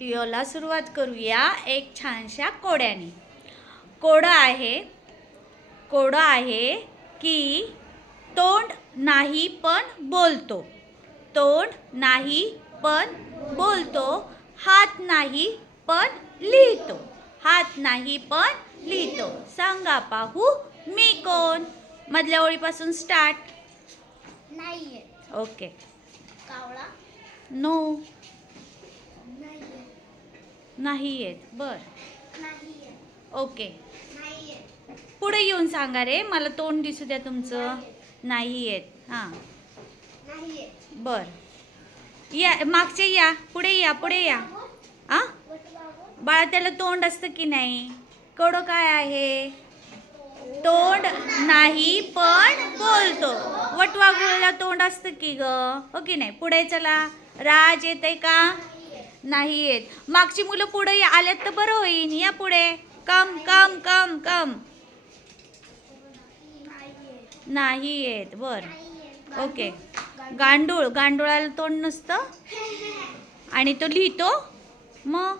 व्हिडिओला सुरुवात करूया एक छानशा कोड्याने. कोडं आहे की तोंड नाही पण बोलतो. तोंड नाही पण बोलतो. हात नाही पण लिहितो. हात नाही पण लिहितो. सांगा पाहू मी कोण? मधल्या ओळीपासून स्टार्ट. नाही. ओके. कावळा. नो. नाही. नाही येत. बर. नाही. ओके. नाही. पुढे येऊन सांगा रे, मला तोंड दिसू द्या तुमचं. नाही येत. हां नाही. बर. या मागचे या, पुढे या, पुढे या. आ बाळा, त्याला तोंड असतं की नाही? कोडं काय आहे? तोंड नाही पण बोलतो. वटवाघुळाला तोंड असतं की ग, हो की नाही? पुढे चला. राज येतंय का? नाही येत. मागची मुलं पुढे आल्यात तर बरं होईल. या पुढे. कम कम कम कम. नाही येत. बर. ओके. गांडूळ. गांडुळाला तोंड नसतं आणि तो लिहितो. मग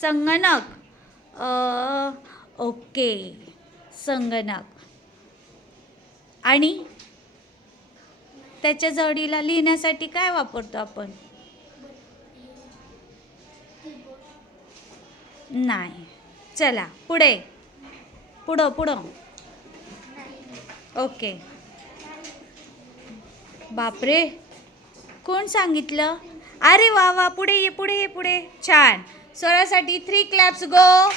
संगणक. ओके. संगणक. आणि त्याच्या जोडीला लिहिण्यासाठी काय वापरतो आपण? नाही. चला पुढे. पुढं. ओके. बापरे, कोण सांगितलं? अरे वा वा, पुढे ये, पुढे ये, पुढे. छान. स्वरासाठी 3 क्लॅप्स गो.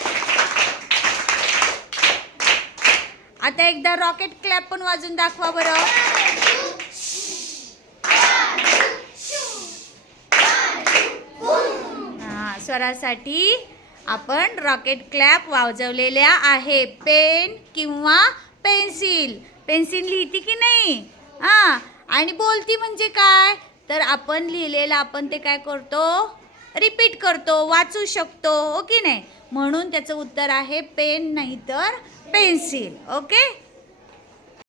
आता एकदा रॉकेट क्लॅप पण वाजून दाखवा बरं. हां, स्वरासाठी आपण रॉकेट क्लॅप वाजवलेल्या आहे. पेन किंवा पेन्सिल. पेन्सिल लिहिती की नाही? हां. आणि बोलती म्हणजे काय? तर आपण लिहिलेलं आपण ते काय करतो? रिपीट करतो, वाचू शकतो, हो की नाही? म्हणून त्याचं उत्तर आहे पेन नाही तर पेन्सिल. ओके.